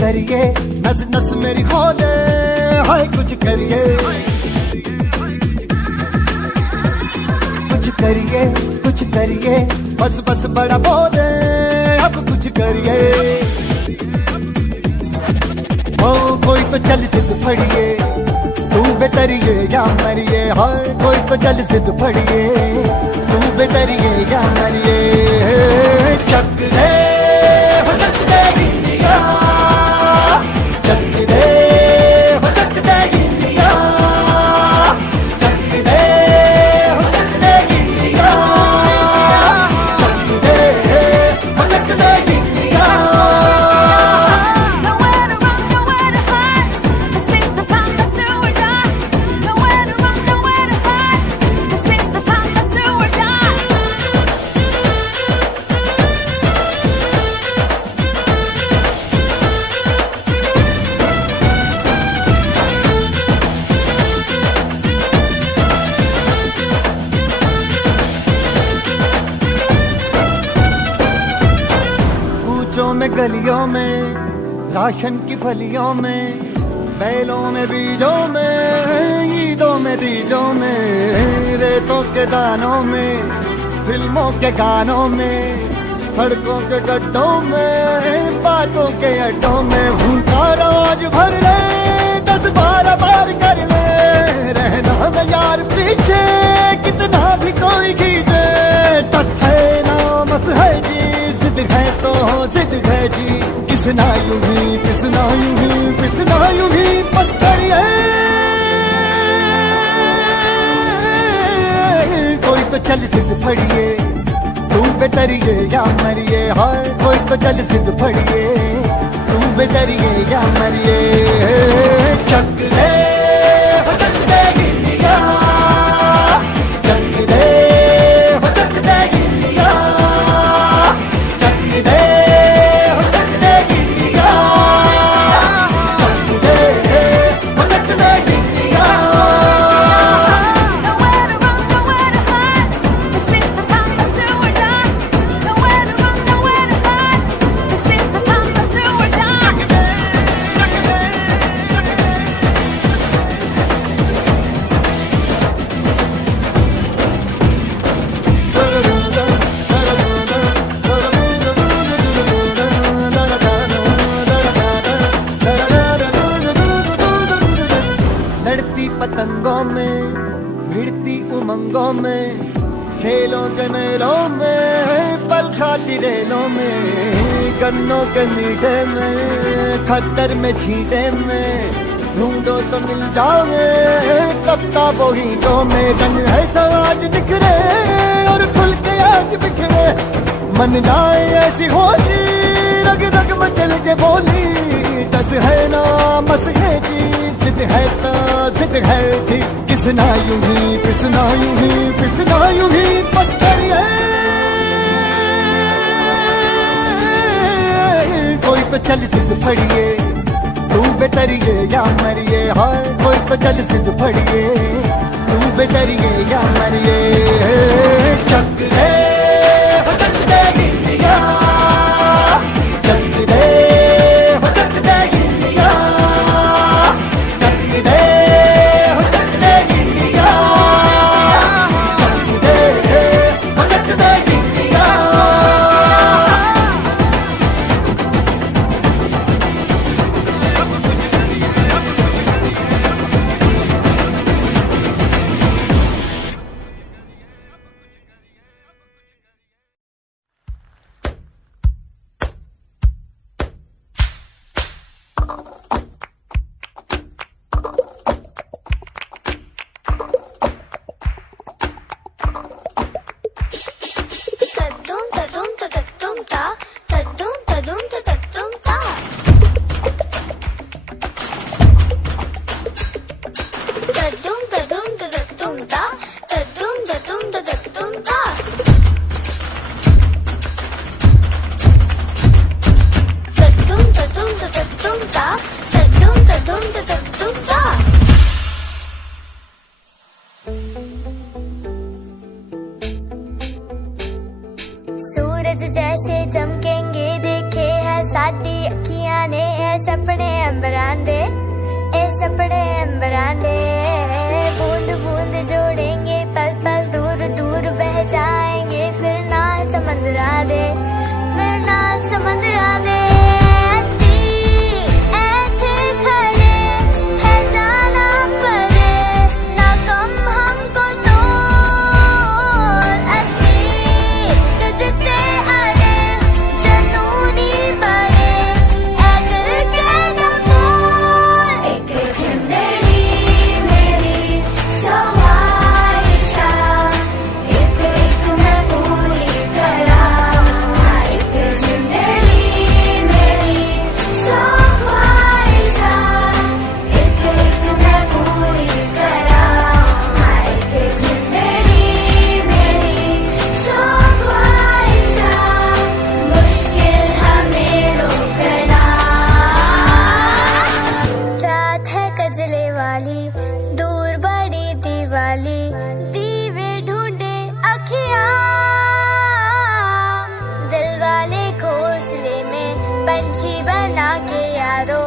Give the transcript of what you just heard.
करिए, नस नस मेरी खोले, हाय कुछ करिए, कुछ करिए, कुछ करिए, बस बस बड़ा बोले, अब कुछ करिए। ओ कोई तो चल सिद्ध फड़िए, तू बेतरिए या मरिए, हाय कोई तो चल सिद्ध फड़िए, तू बेतरिए या मरिए। चक दे हो चक दे इंडिया, चक दे हो चक दे इंडिया, चक दे हो चक दे इंडिया, चक दे हो चक दे इंडिया। में गलियों में, राशन की फलियों में, बैलों में बीजों में, ईदों में बीजों में, रेतों के दानों में, फिल्मों के गानों में, सड़कों के गड्ढों में, बातों के अड्डों में, भूखा राज भर ले, 10-12 बार कर ले, रहना न यार पीछे, कितना भी कोई खींचे, टस है नामस है जी, जिद है तो जिद है जी, किसना यूं ही, किसना यूं ही, किसना यूं ही, बस करिए। कोई तो चल सिद्ध फड़िए, तू बेतरिए या मरिए, हाय कोई तो चल सिद्ध फड़िए, तू बेतरिए या मरिए। चक दे हो चक दे इंडिया, चक दे हो चक दे इंडिया, चक दे हो चक दे इंडिया, चक दे हो चक दे इंडिया। लड़ती पतंगों में, भिड़ती उमंगों में, खेलों के मेलों में, पल खाती रेलों में, गन्नों के मीठे में, खद्दर में छींटे में, ढूंढो तो मिल जाओगे, किताबों हीटों में, रंग है समाज बिखरे और खुल के आज बिखरे, मन जाए ऐसी होली, रग रग मचल के बोली, दस है ना मस है जी, जिद है तो जिद है जी, किसना यूं ही, किसना यूं ही, किसना यूं ही, बस करिए। कोई तो चल सिद्ध फड़िए, तू बेतरिए या मरिए, हाय कोई तो चल सिद्ध फड़िए, तू बेतरिए या मरिए। चक दे हो चक दे इंडिया, चक दे हो चक दे इंडिया, चक दे हो चक दे इंडिया, चक दे हो चक दे इंडिया। सूरज जैसे चमकेंगे देखे है साडी अखियां ने ए सपने अंबरांदे, ए सपने अंबरांदे। बूंद बूंद जोड़ेंगे, पल पल दूर दूर बह जाएंगे, फिर नाल समंदरा दे, फिर नाल समंदरा दे। दूर बड़ी दिवाली, दीवे ढूंढे अखियां, दिल वाले घोंसले में पंछी बना के यारो।